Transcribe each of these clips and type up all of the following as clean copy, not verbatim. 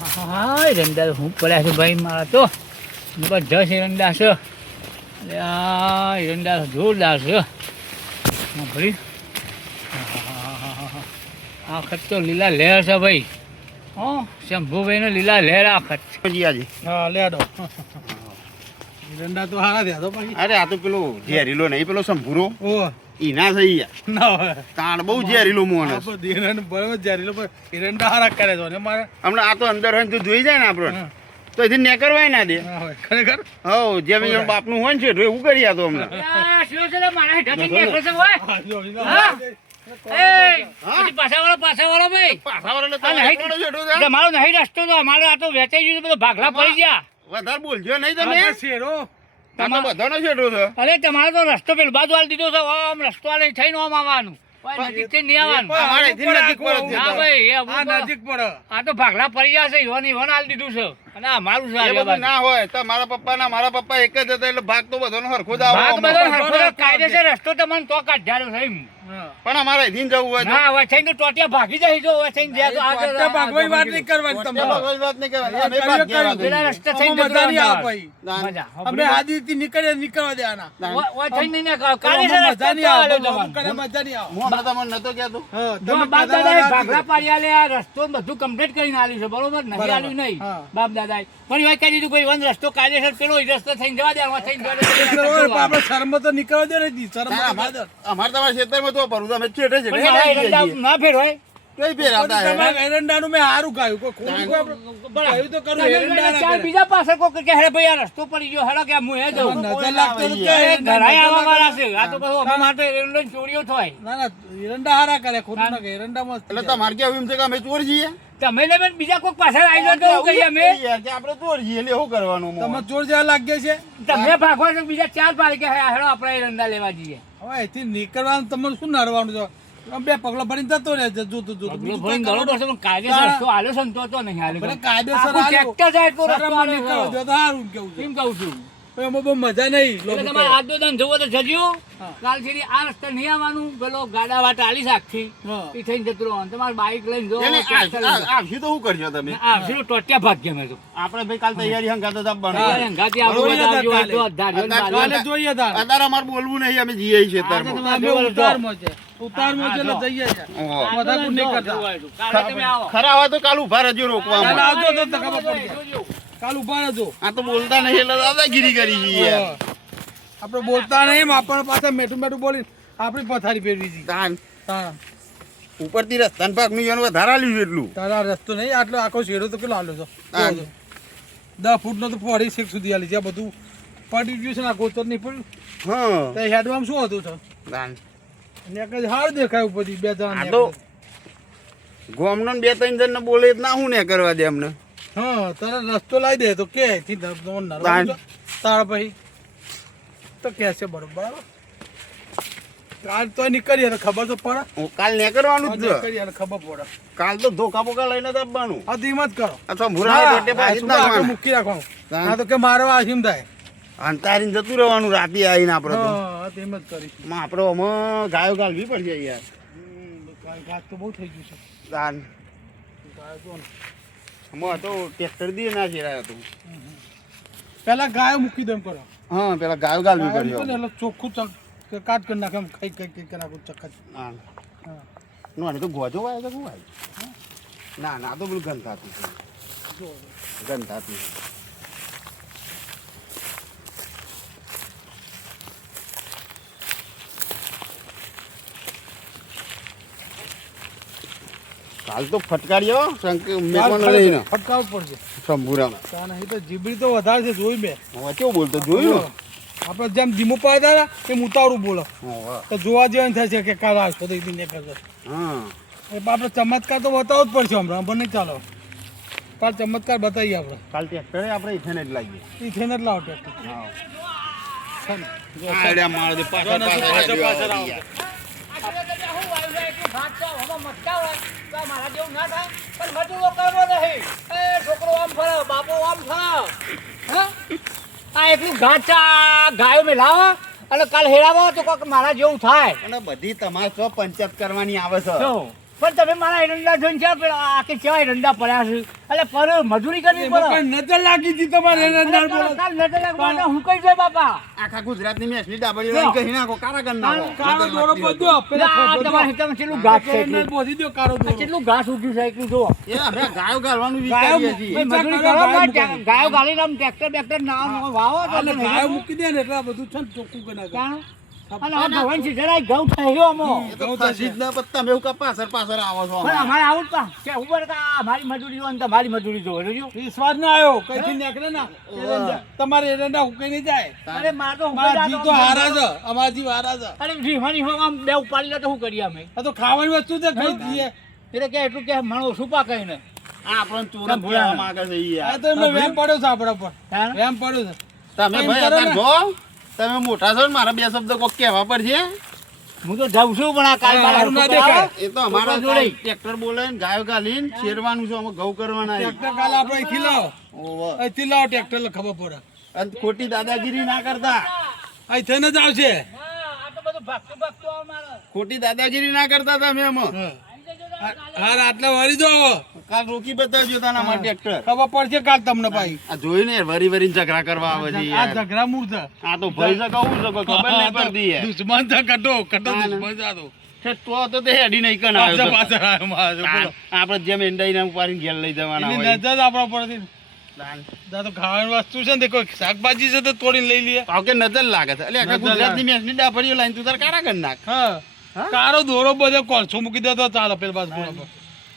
હા એરંડા હું પડ્યા છે ભાઈ મારા તો જબરજસ્ત એરંડા છે. અરે આ એરંડા જોરદાર છે ભાઈ. આ વખત તો લીલા લહેર છે ભાઈ. હા શંભુભાઈ ને લીલા લહેર આ વખત. હા લેડો એરંડા તો હારા થયા તો પછી. અરે આ તો પેલો ઝેરીલો નહીં પેલો શંભુરો ઓ ઈના થઈ ગયા ના હોય તાણ બહુ ઝેરીલો માણસ. બરાબર જારી એરંડા હારા કરે છે ને મારે હમણાં આ તો અંદર હોય ને તો જોઈ જાય ને આપણને તો એથી નેકરવાય ના દે. ના હોય ખરેખર હવ જેમ જેમ બાપનું હોય ને છે એવું કરી આ તો હમણાં. તમારો નહીં રસ્તો તો અમારો આ તો વેચાઈ ગયું બધો ભાગલા પડી ગયા. વધારે બોલજો નહીં તમે. શેરો તમારો બધાનો છેડો છે. અરે તમારો તો રસ્તો પેલો બાજુ આલી દીધો છે. આમ રસ્તો આલે થઈને આમ આવવાનું. નજીકથી નહીં આવવાનું. અમારે અહીંથી નજીક પડે છે. ના ભાઈ આ નજીક પડે આ તો ભાગલા પડી જશે. ઈવન આલી દીધું છે અને અમારું છે. એ બધું ના હોય તો મારા પપ્પા ના મારા પપ્પા એક જ હતા એટલે ભાગ તો બધાનો હરખો જ આવે. ભાગ બધો હરખો જ કાયદેસર રસ્તો તમને તો કાઢ્યો છે એમ. પણ અમારે અહીંથી જવું હોય તો ના હવે થઈને તો ટોટિયા ભાગી જાય જો હવે થઈને જ્યાં તો આગળ ભાગવાની વાત નહીં કરવાની એટલે તમારે ભગવાન વાત નહીં કહેવાની. અમે ભાગ્યવાન છીએ. પેલા રસ્તે થઈને મજા નહીં આવે ભાઈ. ભાઈ મજા અમે આદિથી નીકળવા દેવાના ઓય થઈને નહીં કાયદેસર મજા રસ્તો નહીં તો આવે આલ્યો બાપુ તમને. કરે મજા નહીં આવે હું હમણાં તમને નતો કહેતો. હા, જો તમે બાપ કદાચ દાદાએ રાજી ભાગલા પાડી આલે આ રસ્તો બધું કમ્પ્લીટ કરીને આલ્યું છે બરોબર નથી બરાબર. આલ્યું નહીં હા. બાપ દાદાએ પણ એવું કહી દીધું ભાઈ વન રસ્તો કાયદેસર પેલો ઈ રસ્તો થઈને જવા દે આમાં થઈને જવા દે. કરો, આપણે શરમ તો નીકળવા દે ને શરમ ના, અમારે તમારા ખેતરમાં તો ભરું તમે છેટે છે પણ મારા એરંડા ના ફેર હોય કઈ ફેર આવતા હે? એરંડાનું મેં સારું ગાયું કોઈ ખોટું કહ્યું તો કરું એરંડા ના ચાર કરે. બીજા પાસે કોઈ કે હેડે ભાઈ આ રસ્તો પડી ગયો હેડો કે હું હે જાઉં નજર લાગતો તો કે એ એરંડા ઘરાય નજર આવા વાળા છે લાગતો. આ તો બધું અમારા માટે એરંડાની ચોરીઓ થાય. ના ના એરંડા હારા કરે ખોટું ના કે એરંડા મસ્ત એટલે તમારે કેવું એમ છે કે અમે ચોર છીએ? તમે ને બેન બીજા કોઈ પાછળ આવી જાવ તો એવું કહીએ અમે યાર કે આપણે ચોર છીએ એટલે શું કરવાનું મોં? તમે ચોર જેવા લાગે છે તમે ભાગવા છો બીજા ચાર પાડે કે હેડો આપણે એરંડા લેવા જઈએ. હવે અહીંથી નીકળવાનું તમને શું નડવાનું છે આમ બે પગલા ભરીને જતો રહે છે જોતું જોતું પગલો બીજું ભરીને કાંઈ ગળો પડશે પણ કાયદેસર રસ્તો આલ્યો છે ને તો નહીં આલ્યો. ભલે કાયદેસર આખું આલ્યો. tractor જાય તો રસ્તો શરમમાં આલ્યો નીકળવા છે. દો તો સારું કેવું છે એમ કહું છું. એમાં બહુ મજા નહીં એટલે લોકો તમારે આજનો દાન જવો તો જજો. હા. કાલ સુધી આ રસ્તે નહીં આવવાનું. પેલો ગાડા વાટ આલી આખી હા. એ થઈને જતું રહેવાનું. તમારે બાઈક લઈને જો એને tractor લઈને જાઓ. આવશે તો શું કરશો તમે? આવશે ટોટિયા ભાગ્ય મેં તો. આપણે ભાઈ કાલ તૈયારી હંગાત જ આપવાનું. તમારે હંગાથી આવવું હોય તો આવજો. કાલે. જો ધાર્યો ને કાલે બાલ્યો. કાલે જોઈએ તાર અત્યારે અમારે બોલવું નહીં અમે જઈએ છીએ આ તો અત્યારમાં. તમારે અમે જો ઉતારમાં છે ઉતારમાં છે એટલે જઈએ છે ઓહો. મજાક નહીં કરતા. કાલે તમે આવો. ખરા હોય તો કાલ ઉભા રહેજો કાલે રોકવામાં. આવજો તો ખબર પડી જાય જોજો. કાલ ઉભા રહેજો આ તો બોલતા નહીં એટલે દાદાગીરી કરી છીએ યાર. આપણે બોલતા નહીં આપણે પાછા મેઠું મેઠું બોલી આપણી પથારી ફેરવી છે તાન તારા ઉપરથી રસ્તાન પાકનું એનું વધારે આલ્યું છે એટલું. તારા રસ્તો નહીં આટલો આખો શેરો તો કેટલો આલ્યો હા. છો 10 ફૂટનો તો પડી શેક સુધી આલી છે આ બધું પડી ગયું છે ને આ ગોચર નહીં પડ્યું હા તો હેડવામાં શું હતું તો તાન અને એક જ હાર દેખાય ઉપરથી બે આ જણા તો ગોમનો ને બે ત્રણ જણ ને બોલે જ ના હું ને કરવા દે અમને. હા તારા રસ્તો લાવી દે તો કે અહીંથી તારા પછી તો કે છે બરોબર કાલ તો નીકળીએ તો ખબર તો પડે હું કાલ ને કરવાનું જ છે. નીકળીએ તો ખબર પડે કાલ તો ધોકા બોકા લઈને જ આપવાનું. આ ધીમ જ કરો અથવા ભૂરા રોટે પાછી જ નાખવાના. મૂકી રાખવાનું હા. હા તો કે મારવા આસીમ થાય અંતારીને જતું રહેવાનું રાતે આવીને આપણે તો. હા તેમ જ કરીશું માં આપણે આમાં ગાયો ગાલવી પડશે યાર. ઘાસ તો બહુ થઈ ગયું છે તાન ગાય તો ને. આમાં તો ટ્રેક્ટર દી ના શેરાયો હતું. પહેલા ગાયો મૂકી દો એમ કરો હા પેલા ગાયો ગાલવી ગાયો મૂકો ને પડ્યો. એટલે ચોખ્ખું કાટ કરી નાખે એમ ખાઈ ખાઈ કરી નાખું ચક્કર હા હા નો આને તો ગોજો વાય તો શું વાય? ના ના આ તો પેલું ગંધાતું છે. ગંધાતું છે. કાલ તો ફટકાર્યો મેકવાનો નહીં ને ફટકાવું પડશે શંભુરામાં. ત્યાં નહીં તો જીબડી તો વધારે છે જોઈ મેં હવે કેવું બોલતો જોયું ને? આપણે જેમ ધીમું પાડતા હતા એમ ઉતાવળું બોલો હા તો જોવા જેવું થાય છે કે કાલ આવશો તો એકદમ કરશો હા એ આપણે ચમત્કાર તો બતાવવો જ પડશે હમણાં પણ નહીં ચાલો કાલ ચમત્કાર બતાવીએ આપણે કાલ ટ્રેક્ટરે આપણે ઇથેને જ લાગીએ. એ થઈને જ લાવો ટ્રેક્ટર હા છે ને? આડ્યા માર દે પાછળ પાછળ પાછળ આવો. આપણે તો શું વાયુ જાય એટલું ભાત તો હવામાં મટકા હોય તો આ મારા જેવું ના થાય પણ મજૂરો કરવો નહીં. એ છોકરો આમ ફરે બાપો આમ ફરે હા આ એટલું ઘાટ છે, આ ગાયો મેં લાવો અને કાલ હેરાવો તો કોક મારા જેવું થાય. અને બધી તમારે તો પંચાયત કરવાની આવે છે. જો પણ તમે મારા એરંડા જોઈને છે પેલા આખી કેવા એરંડા પડ્યા છે એટલે પર મજૂરી કરવી પડે પણ નજર લાગી હતી તમારે એરંડા પર. કાલ નજર લાગવા હું કઈ જાય બાપા આખા ગુજરાતની મેસની ડાબડી લઈને કહી નાખો કારા કરી નાખો કાળો દોરો બધો પેલા આ તમારા હેઠળ કેટલું ઘાસ છે એરંડા બોધી દો કાળો આ દોરો. કેટલું ઘાસ ઉગ્યું છે એટલું જુઓ એ અમે ગાયો ગાળવાનું ગાયો વિચારીએ છીએ મૂકી- મજૂરી ગાયો કરો મૂકી દે. ગાયો ગાલીને આમ ટ્રેક્ટર બેક્ટર ના વાવો તો અને તમે ગાયો મૂકી દે ને એટલે આ બધું છે ને ચોખ્ખું કરી નાખે. જાણો. અને આ ભવન છે જરાય ઘઉં થયો અમો એ તો થશે જ ને, પણ તમે એવું કાં પાછળ આવો છો પણ અમારે આવું જ પા કે ઉપર કા મારી મજૂરી જોવો ને તમારી મજૂરી જોવો જોજો વિશ્વાસ ના આવ્યો કઈથી નીકળે ના એરંડા. તમારે એરંડા હુકાઈ નહીં જાય. અરે માર તો અમારા જીવ તો હારા છે, અમારા જીવ હારા છે. અરે રીવાની હો આમ બે ઉપાડી લે તો શું કરીએ અમે આ તો ખાવાની વસ્તુ છે, ખાઈ જઈએ. એટલે કે એટલું કે માણો સુપા કઈ ને આપણને ચોર તમે કહેવા માંગે છે ઈ આ યાર. તો એમને વેમ પડ્યો છે આપણા પર. હા? વેમ પડ્યો છે. તમે એમ ભાઈ કરો અત્યારે ને. જો તમે મોટા છો ને મારા બે શબ્દ કોક કહેવા પડશે હું તો જાઉં છું પણ આ કાલ હા, બાર હારું ના ઉપર દેખાય. આવો. એ તો અમારા ઉપર જોડે. ટ્રેક્ટર બોલે ને ગાયો ગાલીને શેરવાનું છે અમે ઘઉં કરવાના છે. ટ્રેક્ટર કાલે આપણે અહીંથી લાવો. ઓવે. અહીંથી લાવો ટ્રેક્ટર એટલે ખબર પડે. અને ખોટી દાદાગીરી ના કરતા અહીંથી જ આવશે. હા, આ તો બધું ભાગતું ભાગતું અમારે. ખોટી દાદાગીરી ના કરતા તમે એમ હા. હા આટલા વળી દો. કાલ રોકી બતાવજો તાના માટે ટ્રેક્ટર ખબર પડશે કાલ તમને ભાઈ. આ જોયું ને વરી વરી ઝઘડા કરવા આવે છે આ યાર. ઝઘડા મૂળ છે. આ તો ભાઈ છે કહું છે કોઈ ખબર નહીં પડતી યાર. દુશ્મન છે કટો કટો હા ને. દુશ્મન છે આ તો. છે તો તે હેડી નહીં કન પાછળ આવ્યો પાછળ આવ્યો મારો, બોલો. આપણે જેમ એંડાઈને ઉપાડીને ઘેર લઈ જવાના એની હોય નજર આપણા પરથી. આ તો ખાવાની વસ્તુ છે ને તે કોઈ શાકભાજી છે તો તોડીને લઈ લઈએ. ભાવ કે નજર લાગે છે એટલે આખા નજર ગુજરાતની મેસની ડાભરીઓ લાઈન તું તાર કારા કરી નાખ હા હા? કારો દોરો બધો કોલસો મૂકી દે તો ચાલો પેલ બાજુ પૂરા પર.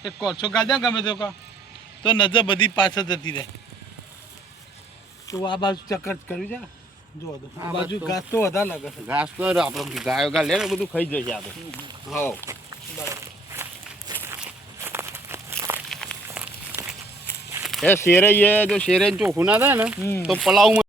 એક કોલસો ગાધે ગમે તે કા તો નજર બધી પાછળ જતી રહે. તો આ બાજુ ચક્કર કર્યું છે જો તો આ આ બાજુ બાજુ ઘાસ તો વધારે લાગે છે. ઘાસ તો આપણે ગાયો ગા લે ને બધું ખાઈ જશે આ તો હા એ શેરે જો શેરે ચોખ્ખું ના થાય ને હમ. તો પલાવ